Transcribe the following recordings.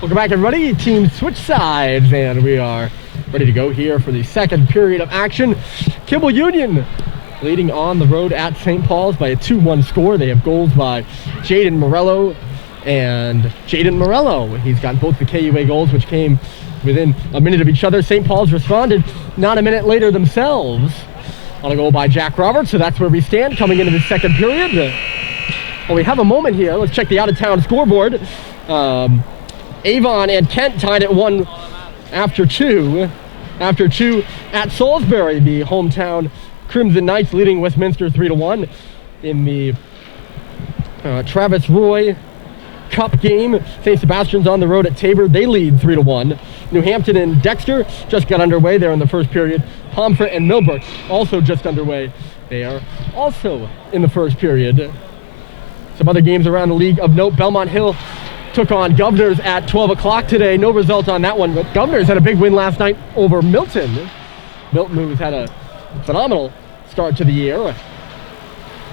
Welcome back, everybody. Team switch sides, and we are ready to go here for the second period of action. Kimball Union leading on the road at St. Paul's by a 2-1 score. They have goals by Jaden Morello and Jaden Morello. He's got both the KUA goals, which came within a minute of each other. St. Paul's responded not a minute later themselves on a goal by Jack Roberts, so that's where we stand coming into the second period. Well, we have a moment here. Let's check the out-of-town scoreboard. Avon and Kent tied at 1 after 2. After 2 at Salisbury, the hometown Crimson Knights leading Westminster 3-1 in the Travis Roy Cup game. St. Sebastian's on the road at Tabor. They lead 3-1. New Hampton and Dexter just got underway there in the first period. Pomfret and Millbrook also just underway. They are also in the first period. Some other games around the league of note. Belmont Hill took on Governors at 12 o'clock today. No result on that one, but Governors had a big win last night over Milton. Milton, who's had a phenomenal start to the year.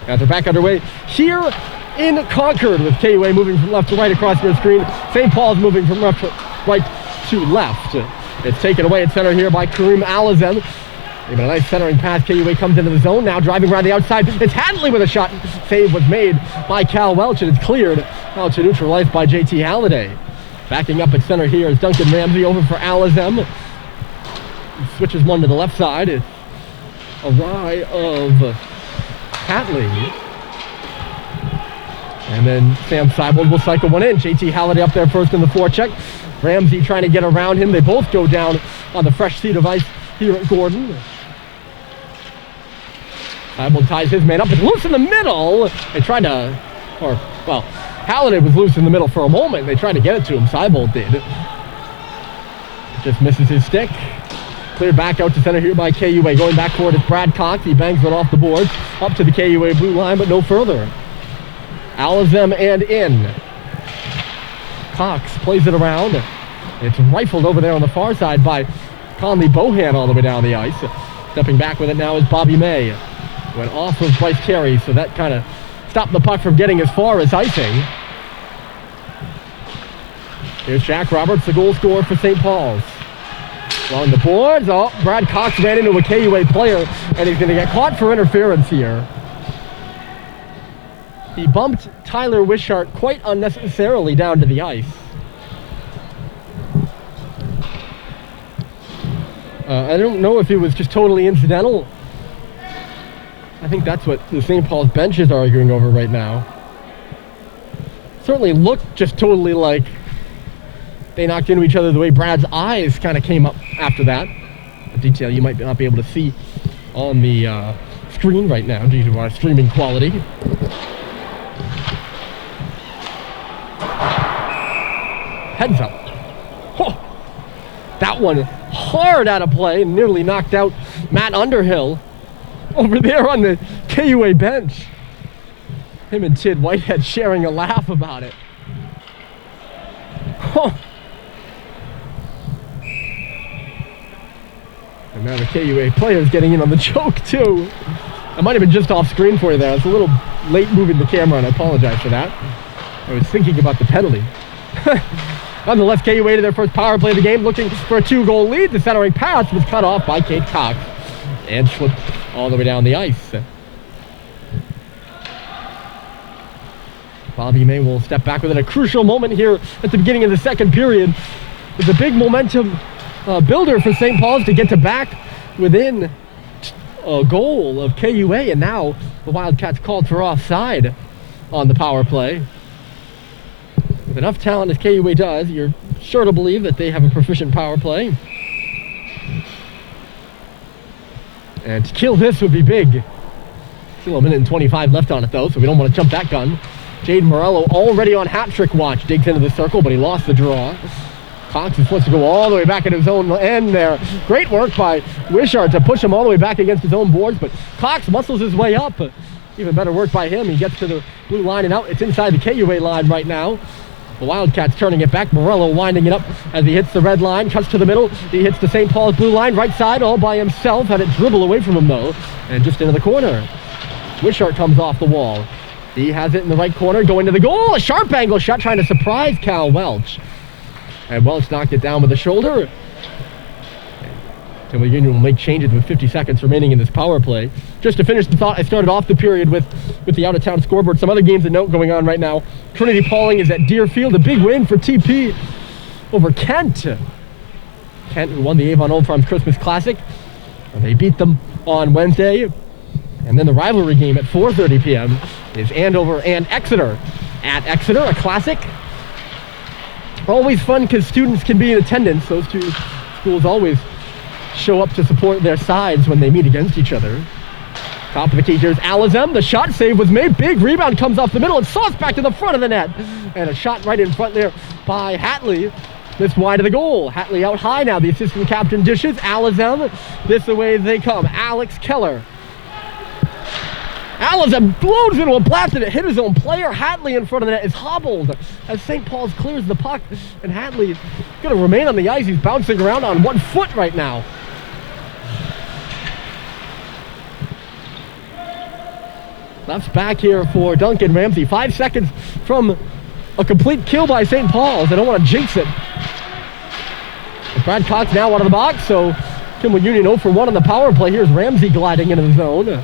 As they're back underway here in Concord, with KUA moving from left to right across your screen. St. Paul's moving from left to right to left. It's taken away at center here by Kareem Alazem. Even a nice centering pass. KUA comes into the zone now, driving around the outside. It's Hadley with a shot. Save was made by Cal Welch, and it's cleared out to neutral ice by JT Halliday. Backing up at center here is Duncan Ramsey over for Alazem. He switches one to the left side. It's a rye of Hadley. And then Sam Seibold will cycle one in. JT Halliday up there first in the forecheck. Ramsey trying to get around him. They both go down on the fresh seat of ice here at Gordon. Seibold ties his man up. It's loose in the middle. They tried to, Halliday was loose in the middle for a moment. They tried to get it to him. Seibold did. Just misses his stick. Cleared back out to center here by KUA. Going back forward is Brad Cox. He bangs it off the boards. Up to the KUA blue line, but no further. Alazem and in. Cox plays it around. It's rifled over there on the far side by Conley Bohan all the way down the ice. Stepping back with it now is Bobby May. Went off of Bryce Carey, so that kind of stopped the puck from getting as far as icing. Here's Jack Roberts, the goal scorer for St. Paul's. Along the boards, Brad Cox ran into a KUA player, and he's going to get caught for interference here. He bumped Tyler Wishart quite unnecessarily down to the ice. I don't know if it was just totally incidental. I think that's what the St. Paul's bench is arguing over right now. Certainly looked just totally like they knocked into each other the way Brad's eyes kind of came up after that. A detail you might not be able to see on the screen right now due to our streaming quality. Heads up. Oh, that one hard out of play, nearly knocked out Matt Underhill over there on the KUA bench. Him and Tid Whitehead sharing a laugh about it. Oh. And now the KUA player's getting in on the joke too. I might have been just off screen for you there. I was a little late moving the camera, and I apologize for that. I was thinking about the penalty. Nonetheless, KUA to their first power play of the game, looking for a 2-goal lead. The centering pass was cut off by Kate Cox and slipped all the way down the ice. Bobby May will step back with it. A crucial moment here at the beginning of the second period. It's a big momentum builder for St. Paul's to get to back within a goal of KUA, and now the Wildcats called for offside on the power play. With enough talent as KUA does, you're sure to believe that they have a proficient power play. And to kill this would be big. Still a minute and 25 left on it though, so we don't want to jump that gun. Jaden Morello already on hat-trick watch, digs into the circle, but he lost the draw. Cox is supposed to go all the way back at his own end there. Great work by Wishart to push him all the way back against his own boards, but Cox muscles his way up. Even better work by him. He gets to the blue line and out. It's inside the KUA line right now. The Wildcats turning it back. Morello winding it up as he hits the red line, cuts to the middle. He hits the St. Paul's blue line, right side, all by himself. Had it dribble away from him though, and just into the corner. Wishart comes off the wall. He has it in the right corner, going to the goal. A sharp angle shot trying to surprise Cal Welch. And Welch knocked it down with the shoulder. Kimball Union will make changes with 50 seconds remaining in this power play. Just to finish the thought, I started off the period with the out-of-town scoreboard. Some other games of note going on right now. Trinity Pauling is at Deerfield. A big win for TP over Kent. Kent, who won the Avon Old Farms Christmas Classic. And they beat them on Wednesday. And then the rivalry game at 4:30 p.m. is Andover and Exeter. At Exeter, a classic. Always fun because students can be in attendance. Those two schools always show up to support their sides when they meet against each other. Top of the key, here's Alizem. The shot save was made. Big rebound comes off the middle. It's sauced back to the front of the net. And a shot right in front there by Hatley. Missed wide of the goal. Hatley out high now. The assistant captain dishes. Alizem. This away they come. Alex Keller. Alizem blows into a blast and it hit his own player. Hatley in front of the net is hobbled as St. Paul's clears the puck. And Hatley is going to remain on the ice. He's bouncing around on 1 foot right now. Left's back here for Duncan Ramsey. 5 seconds from a complete kill by St. Paul's. They don't want to jinx it. But Brad Cox now out of the box, so Kimball Union 0 for 1 on the power play. Here's Ramsey gliding into the zone.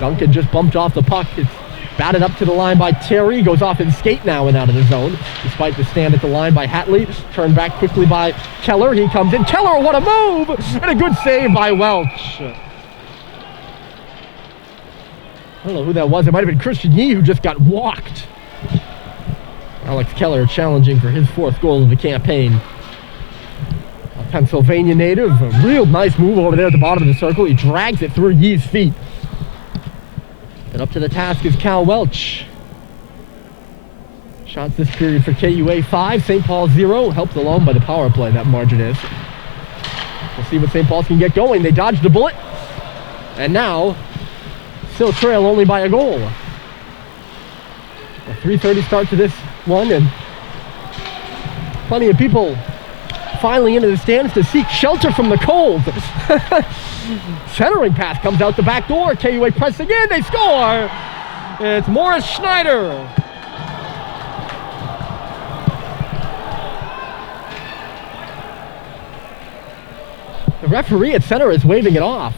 Duncan just bumped off the puck. It's batted up to the line by Terry. Goes off his skate now and out of the zone. Despite the stand at the line by Hatley. Turned back quickly by Keller. He comes in. Keller, what a move! And a good save by Welch. I don't know who that was. It might have been Christian Yee who just got walked. Alex Keller challenging for his 4th goal of the campaign. A Pennsylvania native. A real nice move over there at the bottom of the circle. He drags it through Yee's feet. And up to the task is Cal Welch. Shots this period for KUA 5, St. Paul 0. Helped along by the power play, that margin is. We'll see what St. Paul's can get going. They dodged a bullet. And now still trail only by a goal. A 3:30 start to this one, and plenty of people filing into the stands to seek shelter from the cold. Centering pass comes out the back door. KUA pressing in, they score! It's Morris Schneider. The referee at center is waving it off.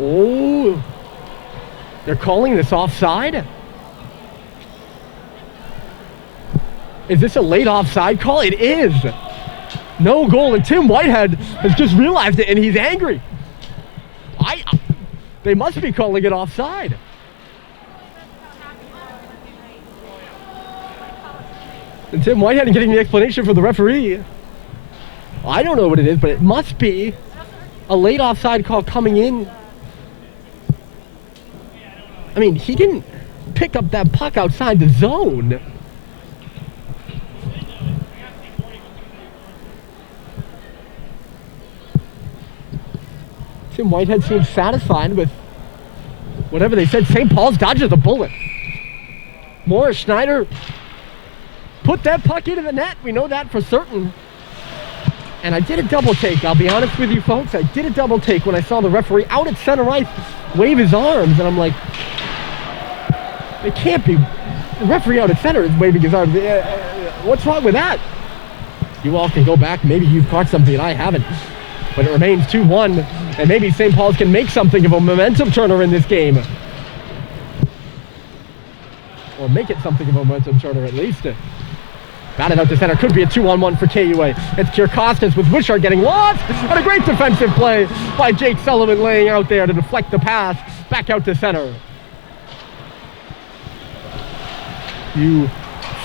Oh, they're calling this offside? Is this a late offside call? It is. No goal, and Tim Whitehead has just realized it, and he's angry. They must be calling it offside. And Tim Whitehead getting the explanation from the referee. I don't know what it is, but it must be a late offside call coming in. I mean, he didn't pick up that puck outside the zone. Tim Whitehead seems satisfied with whatever they said. St. Paul's dodges a bullet. Morris Schneider put that puck into the net. We know that for certain. And I did a double take. I'll be honest with you folks. I did a double take when I saw the referee out at center ice wave his arms. And I'm like, it can't be. The referee out at center is waving his arms. What's wrong with that? You all can go back. Maybe you've caught something and I haven't. But it remains 2-1. And maybe St. Paul's can make something of a momentum turner in this game. Or make it something of a momentum turner at least. Batted out to center. Could be a 2-on-1 for KUA. It's Kierkostas with Wishart getting lost. And a great defensive play by Jake Sullivan laying out there to deflect the pass back out to center. You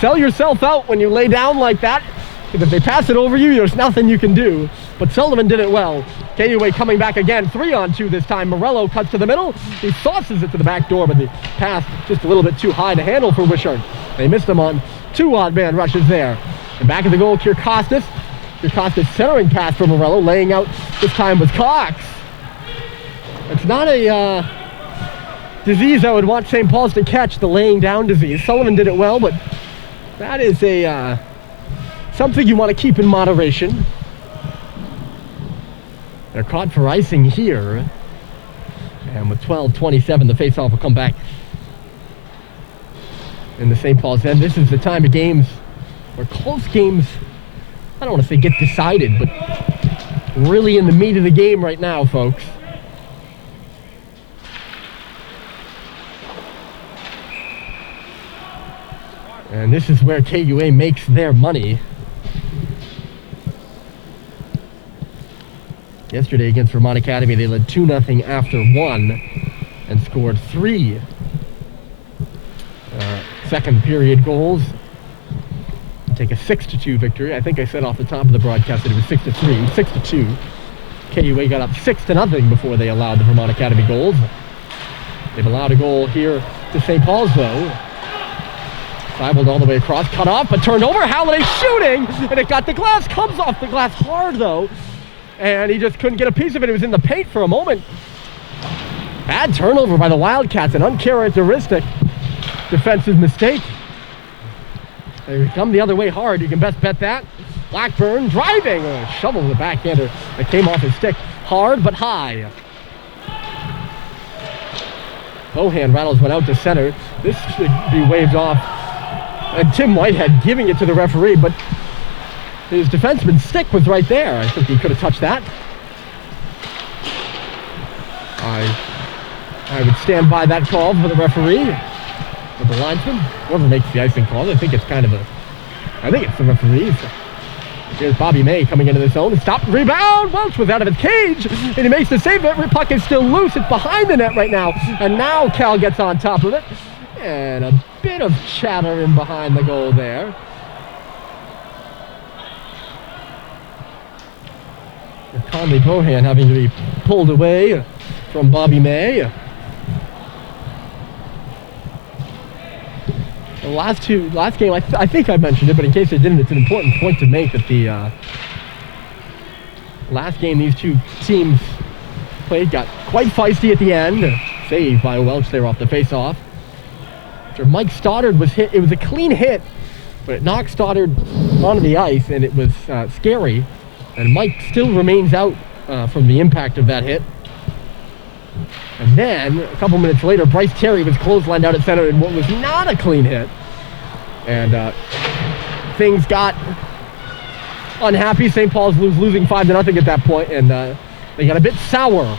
sell yourself out when you lay down like that. Because if they pass it over you, there's nothing you can do. But Sullivan did it well. KUA coming back again. 3-on-2 this time. Morello cuts to the middle. He sauces it to the back door, but the pass just a little bit too high to handle for Wishart. They missed him on 2 odd man rushes there. And back at the goal, Kierkostas. Kierkostas centering pass for Morello. Laying out this time with Cox. It's not a disease I would want St. Paul's to catch, the laying down disease. Sullivan did it well, but that is a something you want to keep in moderation. They're caught for icing here. And with 12:27, the faceoff will come back in the St. Paul's end. This is the time of games where close games, I don't want to say get decided, but really in the meat of the game right now, folks. And this is where KUA makes their money. Yesterday against Vermont Academy, they led 2-0 after 1 and scored 3 second period goals. Take a 6-2 victory. I think I said off the top of the broadcast that it was 6-3, 6-2. KUA got up 6-0 before they allowed the Vermont Academy goals. They've allowed a goal here to St. Paul's though. Cybled all the way across, cut off, but turned over. Halliday shooting, and it got the glass. Comes off the glass hard though, and he just couldn't get a piece of it. It was in the paint for a moment. Bad turnover by the Wildcats, an uncharacteristic defensive mistake. They come the other way hard. You can best bet that. Blackburn driving, shovel the backhander that came off his stick. Hard but high. Bohan rattles one out to center. This should be waved off. And Tim Whitehead giving it to the referee, but his defenseman's stick was right there. I think he could have touched that. I would stand by that call for the referee, for the linesman, whoever makes the icing call. I think it's the referees. Here's Bobby May coming into the zone and stop, rebound. Welch was out of his cage, and he makes the save. Every puck is still loose. It's behind the net right now, and now Cal gets on top of it. And a bit of chatter in behind the goal there. With Conley Bohan having to be pulled away from Bobby May. The last game, I think I mentioned it, but in case I didn't, it's an important point to make that the last game these two teams played got quite feisty at the end. Saved by Welch there off the face-off. After Mike Stoddard was hit, it was a clean hit, but it knocked Stoddard onto the ice, and it was scary. And Mike still remains out from the impact of that hit. And then, a couple minutes later, Bryce Terry was clotheslined out at center in what was not a clean hit. And things got unhappy. St. Paul's losing 5-0 at that point, and they got a bit sour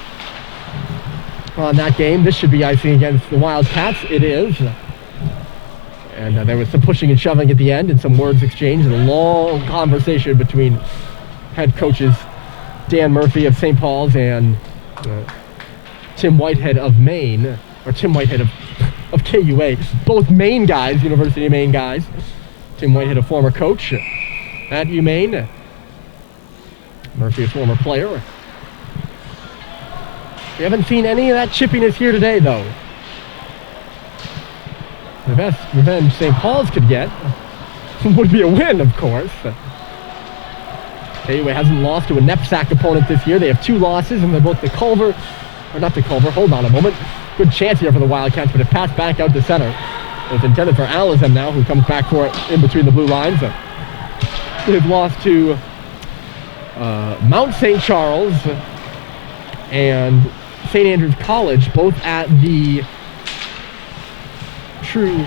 on that game. This should be icing against the Wildcats. It is. And there was some pushing and shoving at the end and some words exchanged and a long conversation between head coaches Dan Murphy of St. Paul's and Tim Whitehead of Maine, or Tim Whitehead of KUA, both Maine guys, University of Maine guys. Tim Whitehead, a former coach at UMaine. Murphy, a former player. We haven't seen any of that chippiness here today, though. The best revenge St. Paul's could get would be a win, of course. KUA hasn't lost to a knapsack opponent this year. They have 2 losses, and they're both the Culver, or not the Culver, hold on a moment. Good chance here for the Wildcats, but it passed back out to center. It's intended for Alizem now, who comes back for it in between the blue lines. They've lost to Mount St. Charles and St. Andrews College, both at the True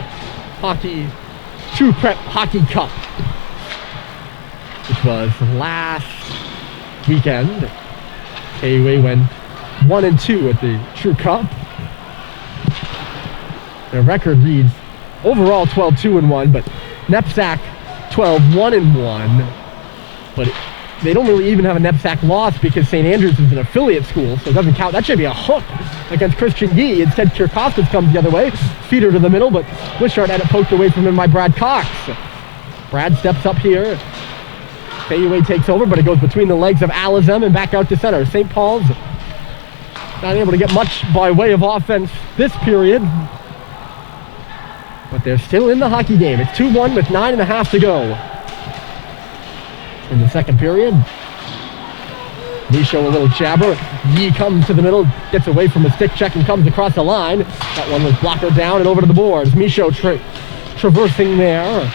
Prep Hockey Cup, which was last weekend. KUA went 1-2 at the True Cup. Their record reads overall 12-2-1, but knapsack 12-1-1. But they don't really even have a knapsack loss because St. Andrews is an affiliate school, so it doesn't count. That should be a hook against Christian Yee. Instead, Kirkostas comes the other way. Feeder to the middle, but Wishart had it poked away from him by Brad Cox. Brad steps up here. KUA takes over, but it goes between the legs of Alizem and back out to center. St. Paul's not able to get much by way of offense this period, but they're still in the hockey game. It's 2-1 with 9.5 to go in the second period. Michaud a little jabber. Yee comes to the middle, gets away from a stick check and comes across the line. That one was blocker down and over to the boards. Michaud traversing there.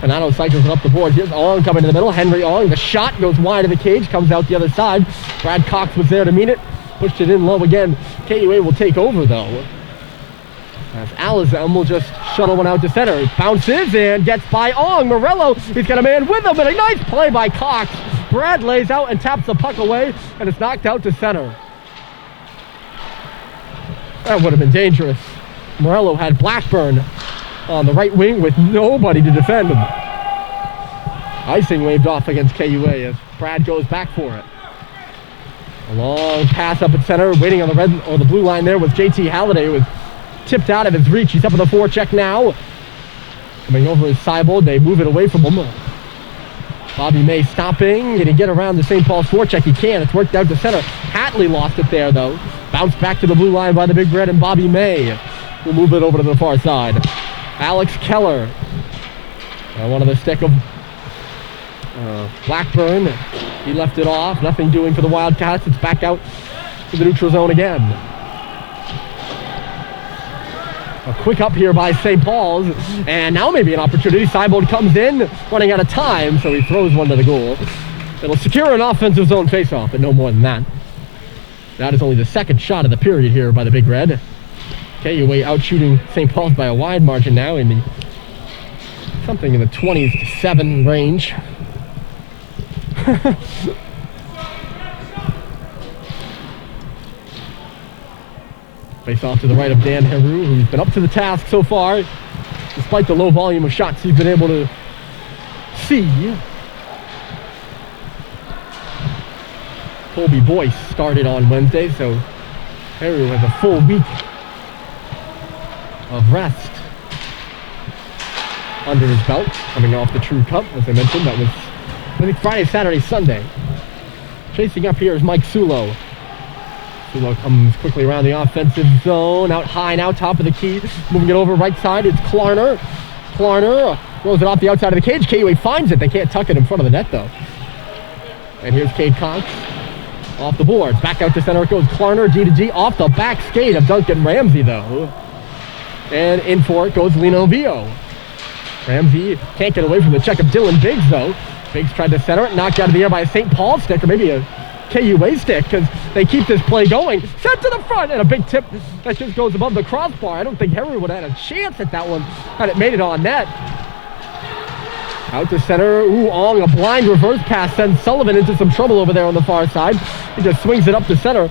Panano cycles it up the board. Here's Ong coming to the middle. Henry Ong, the shot goes wide of the cage, comes out the other side. Brad Cox was there to meet it. Pushed it in low again. KUA will take over though. As Alizem will just shuttle one out to center. It bounces and gets by Ong. Morello, he's got a man with him, and a nice play by Cox. Brad lays out and taps the puck away, and it's knocked out to center. That would have been dangerous. Morello had Blackburn on the right wing with nobody to defend him. Icing waved off against KUA as Brad goes back for it. A long pass up at center, waiting on the red or the blue line there was JT Halliday, who was tipped out of his reach. He's up on the forecheck now. Coming over is Seibold. They move it away from him. Bobby May stopping. Can he get around the St. Paul's forecheck? He can. It's worked out to center. Hatley lost it there, though. Bounced back to the blue line by the Big Red, and Bobby May will move it over to the far side. Alex Keller. One of the stick of Blackburn. He left it off. Nothing doing for the Wildcats. It's back out to the neutral zone again. A quick up here by St. Paul's, and now maybe an opportunity. Seibold comes in, running out of time, so he throws one to the goal. It'll secure an offensive zone faceoff, but no more than that. That is only the second shot of the period here by the Big Red. KUA out shooting St. Paul's by a wide margin now, in something in the 20s to 7 range. Face off to the right of Dan Heru, who's been up to the task so far, despite the low volume of shots he's been able to see. Colby Boyce started on Wednesday, so Heru has a full week of rest under his belt, coming off the True Cup. As I mentioned, that was, I think, Friday, Saturday, Sunday. Chasing up here is Mike Sulo. Sulo comes quickly around the offensive zone, out high now, top of the key, moving it over right side. It's Klarner. Klarner throws it off the outside of the cage. KUA finds it. They can't tuck it in front of the net, though. And here's Cade Cox off the board. Back out to center it goes. Klarner, D to D, off the back skate of Duncan Ramsey, though. And in for it goes Lino Vio. Ramsey can't get away from the check of Dylan Biggs, though. Biggs tried to center it, knocked out of the air by a St. Paul stick, or maybe a KUA stick, because they keep this play going. Set to the front, and a big tip that just goes above the crossbar. I don't think Heru would have had a chance at that one had it made it on net. Out to center. Ooh, Ong, a blind reverse pass sends Sullivan into some trouble over there on the far side. He just swings it up to center.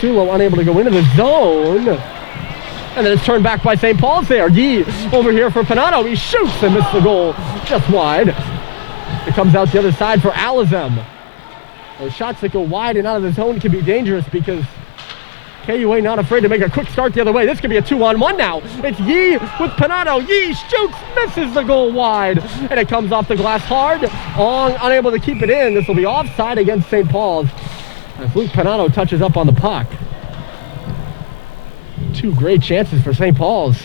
Sulo unable to go into the zone. And then it's turned back by St. Paul's there. Yee over here for Panato. He shoots and misses the goal just wide. It comes out the other side for Alizem. Those shots that go wide and out of the zone can be dangerous because KUA not afraid to make a quick start the other way. This could be a 2-on-1 now. It's Yee with Panato. Yee shoots, misses the goal wide. And it comes off the glass hard. Ong unable to keep it in. This will be offside against St. Paul's as Luke Panato touches up on the puck. Two great chances for St. Paul's.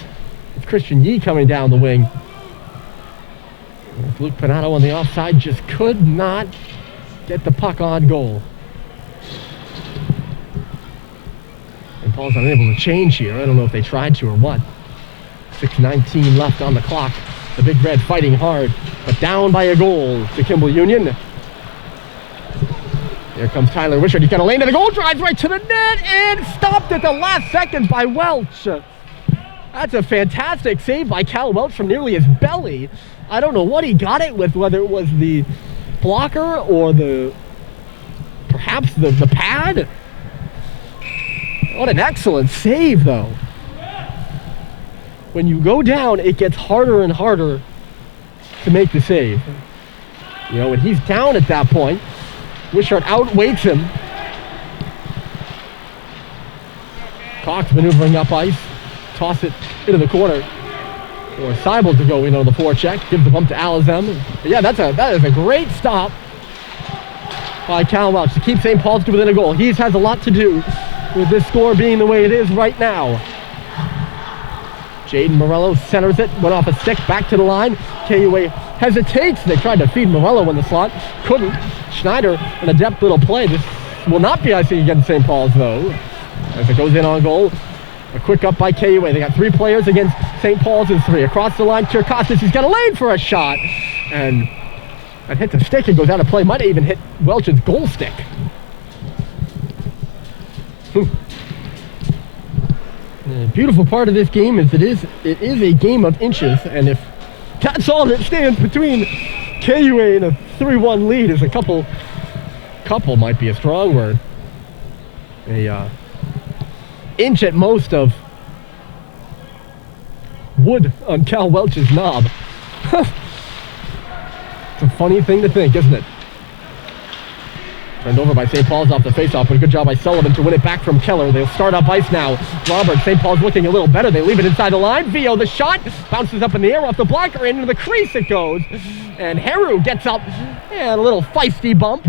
It's Christian Yee coming down the wing. Luke Panato on the offside just could not get the puck on goal. St. Paul's unable to change here. I don't know if they tried to or what. 6:19 left on the clock. The Big Red fighting hard, but down by a goal to Kimball Union. Here comes Tyler Wishart. He's got a lane to the goal, drives right to the net, and stopped at the last second by Welch. That's a fantastic save by Cal Welch from nearly his belly. I don't know what he got it with, whether it was the blocker or perhaps the pad. What an excellent save, though. When you go down, it gets harder and harder to make the save. You know, when he's down at that point, Wishart outweights him. Cox maneuvering up ice. Toss it into the corner. For Seibold to go in on the forecheck. Gives the bump to Alizem. But yeah, that is a great stop by Cal Welch to keep St. Paul's to within a goal. He has a lot to do with this score being the way it is right now. Jaden Morello centers it. Went off a stick. Back to the line. KUA hesitates. They tried to feed Morello in the slot. Couldn't. Schneider, an adept little play. This will not be icing against St. Paul's, though, as it goes in on goal. A quick up by KUA. They got 3 players against St. Paul's and 3. Across the line, Kirkostas. He's got a lane for a shot. And that hits the stick and goes out of play. Might have even hit Welch's goal stick. The beautiful part of this game is it is a game of inches, and if that's all that stands between KUA and a 3-1 lead, is a couple might be a strong word. A inch at most of wood on Cal Welch's knob. It's a funny thing to think, isn't it? Turned over by St. Paul's off the faceoff, but a good job by Sullivan to win it back from Keller. They'll start up ice now. Roberts, St. Paul's looking a little better. They leave it inside the line. Vio, the shot, bounces up in the air off the blocker, into the crease it goes. And Heru gets up, and a little feisty bump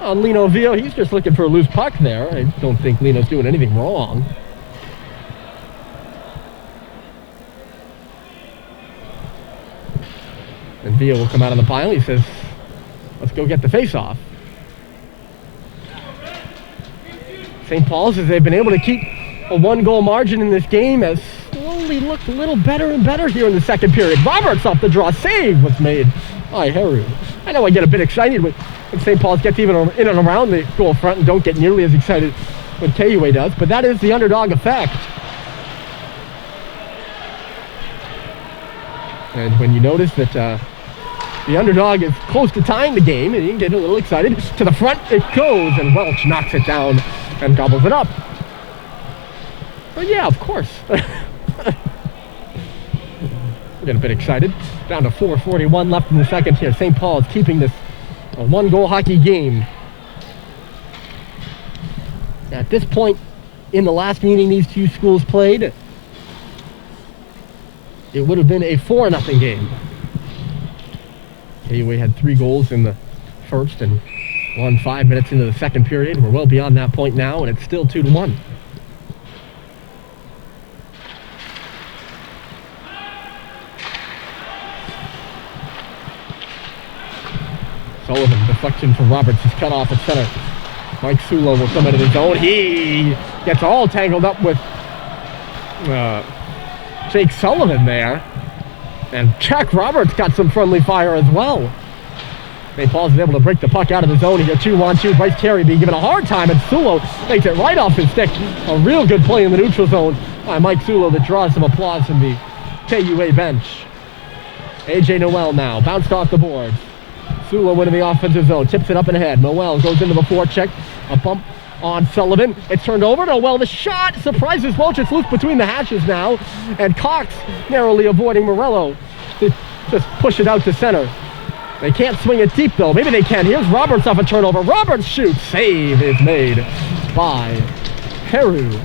on Lino Vio. He's just looking for a loose puck there. I don't think Lino's doing anything wrong. And Vio will come out of the pile. He says, let's go get the face-off. St. Paul's, as they've been able to keep a 1-goal margin in this game, has slowly looked a little better and better here in the second period. Roberts off the draw. Save was made by Heru. I know I get a bit excited when St. Paul's gets even in and around the goal front and don't get nearly as excited when KUA does, but that is the underdog effect. And when you notice that the underdog is close to tying the game, and you can get a little excited. To the front it goes, and Welch knocks it down and gobbles it up. But yeah, of course. We're getting a bit excited. Down to 4:41 left in the second here. St. Paul's keeping this a 1-goal hockey game. At this point in the last meeting these two schools played, it would have been a 4-0 game. KUA had 3 goals in the first and won 5 minutes into the second period. We're well beyond that point now, and it's still 2-1. Sullivan, deflection from Roberts, is cut off at center. Mike Sulo will come into his own. He gets all tangled up with Jake Sullivan there. And Jack Roberts got some friendly fire as well. St. Paul's is able to break the puck out of the zone. He got 2-1-2. Bryce Terry being given a hard time, and Sulo takes it right off his stick. A real good play in the neutral zone by Mike Sulo that draws some applause from the KUA bench. AJ Noel now, bounced off the boards. Sulo winning the offensive zone, tips it up and ahead. Noel goes into the forecheck. A bump on Sullivan. It's turned over. Noel, the shot surprises Welch. It's loose between the hashes now. And Cox narrowly avoiding Morello to just push it out to center. They can't swing it deep though. Maybe they can. Here's Roberts off a turnover. Roberts shoots. Save is made by Heru.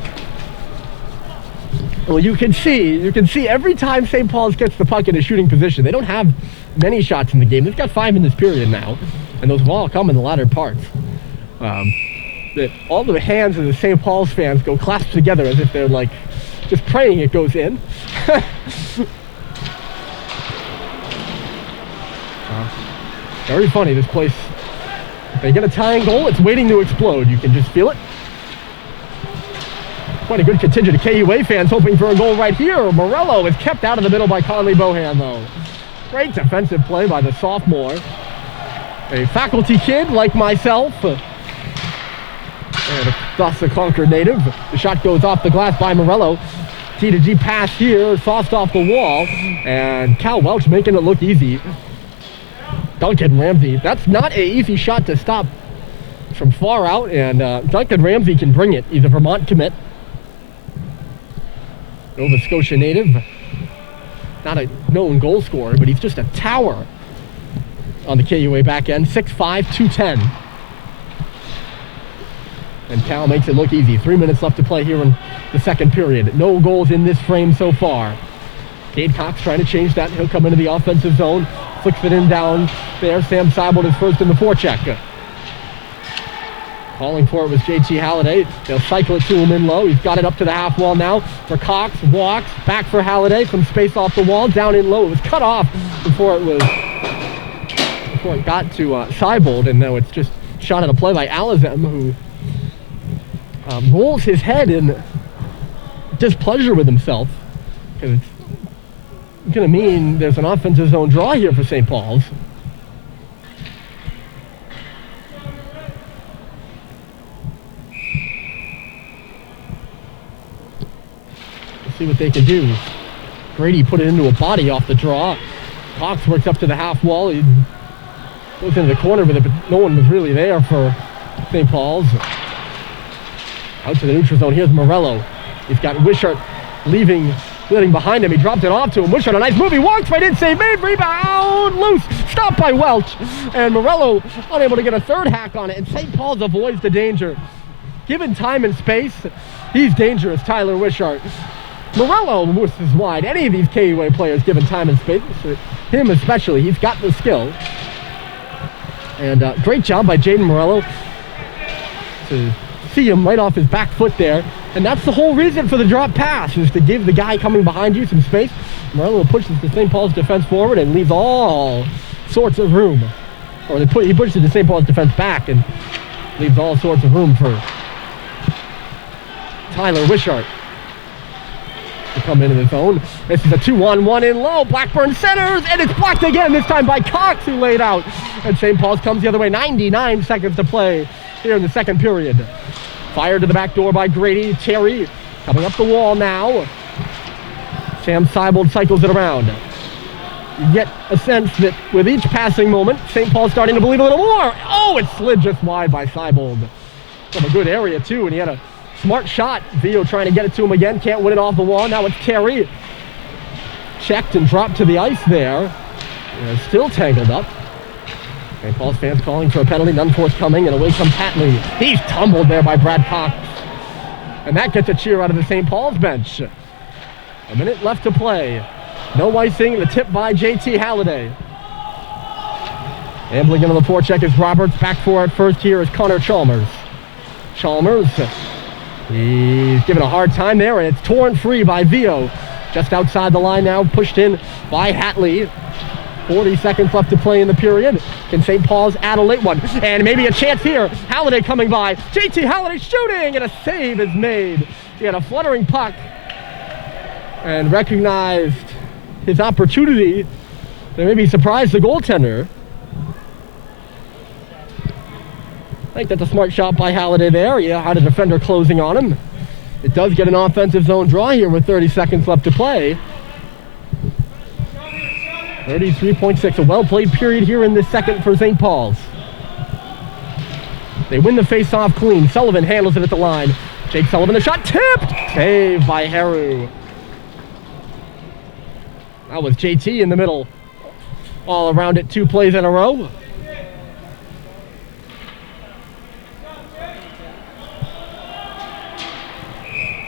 Well, you can see every time St. Paul's gets the puck in a shooting position, they don't have many shots in the game. They've got 5 in this period now, and those will all come in the latter parts. All the hands of the St. Paul's fans go clasped together as if they're like just praying it goes in. Very funny, this place. If they get a tying goal, it's waiting to explode. You can just feel it. Quite a good contingent of KUA fans hoping for a goal right here. Morello is kept out of the middle by Conley Bohan, though. Great defensive play by the sophomore. A faculty kid like myself. And thus a Concord native. The shot goes off the glass by Morello. T-to-G pass here, tossed off the wall. And Cal Welch making it look easy. Duncan Ramsey, that's not an easy shot to stop from far out. And Duncan Ramsey can bring it. He's a Vermont commit. Nova Scotia native. Not a known goal scorer, but he's just a tower on the KUA back end. 6'5", 210. And Cal makes it look easy. 3 minutes left to play here in the second period. No goals in this frame so far. Cade Cox trying to change that. He'll come into the offensive zone. Flicks it in down there. Sam Seibold is first in the forecheck. Calling for it was JT Halliday. They'll cycle it to him in low. He's got it up to the half wall now for Cox. Walks back for Halliday from space off the wall. Down in low. It was cut off before it got to Seibold, and now it's just shot at a play by Alizem, who rolls his head in displeasure with himself, because it's going to mean there's an offensive zone draw here for St. Paul's. Let's see what they can do. Grady put it into a body off the draw. Cox works up to the half wall. He goes into the corner with it, but no one was really there for St. Paul's. Out to the neutral zone. Here's Morello. He's got Wishart leaving behind him. He dropped it off to him. Wishart, a nice move. He walks right in. Save made. Rebound. Loose. Stopped by Welch. And Morello unable to get a third hack on it. And St. Paul's avoids the danger. Given time and space, he's dangerous, Tyler Wishart. Morello misses wide. Any of these KUA players given time and space, him especially, he's got the skill. And great job by Jaden Morello to see him right off his back foot there. And that's the whole reason for the drop pass, is to give the guy coming behind you some space. Morello pushes the St. Paul's defense forward and leaves all sorts of room. Or he pushes the St. Paul's defense back and leaves all sorts of room for Tyler Wishart to come into the zone. This is a 2-on-1 in low. Blackburn centers, and it's blocked again, this time by Cox, who laid out. And St. Paul's comes the other way. 99 seconds to play here in the second period. Fired to the back door by Grady. Terry coming up the wall now. Sam Seibold cycles it around. You get a sense that with each passing moment, St. Paul's starting to believe a little more. Oh, it slid just wide by Seibold. From a good area, too, and he had a smart shot. Vio trying to get it to him again. Can't win it off the wall. Now it's Terry. Checked and dropped to the ice there. And still tangled up. St. Paul's fans calling for a penalty. None forthcoming. And away comes Hatley. He's tumbled there by Brad Cox. And that gets a cheer out of the St. Paul's bench. A minute left to play. No icing. The tip by JT Halliday. Ambling into the forecheck is Roberts. Back for it first here is Connor Chalmers. Chalmers. He's given a hard time there, and it's torn free by Vio. Just outside the line now, pushed in by Hatley. 40 seconds left to play in the period. Can St. Paul's add a late one? And maybe a chance here. Halliday coming by. JT Halliday shooting, and a save is made. He had a fluttering puck and recognized his opportunity to maybe surprise the goaltender. I think that's a smart shot by Halliday there. Yeah, had a defender closing on him. It does get an offensive zone draw here with 30 seconds left to play. 33.6, a well-played period here in this second for St. Paul's. They win the face-off clean. Sullivan handles it at the line. Jake Sullivan, the shot tipped! Saved by Heru. That was JT in the middle. All around it, 2 plays in a row.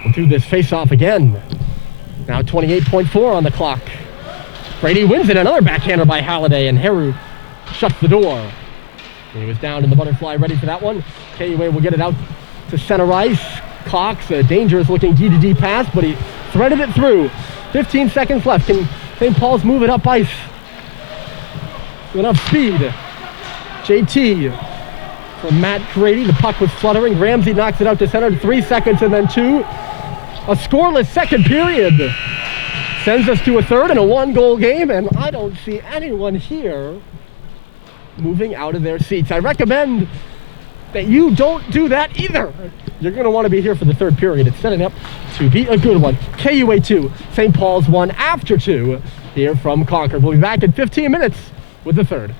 We'll do this face-off again. Now 28.4 on the clock. Brady wins it. Another backhander by Halliday, and Heru shuts the door. He was down in the butterfly, ready for that one. KUA will get it out to center ice. Cox, a dangerous-looking D-to-D pass, but he threaded it through. 15 seconds left. Can St. Paul's move it up ice with enough speed? JT from Matt Grady. The puck was fluttering. Ramsey knocks it out to center. 3 seconds and then 2. A scoreless second period sends us to a third and a 1-goal game, and I don't see anyone here moving out of their seats. I recommend that you don't do that either. You're going to want to be here for the third period. It's setting up to be a good one. KUA 2, St. Paul's 1 after 2 here from Concord. We'll be back in 15 minutes with the third.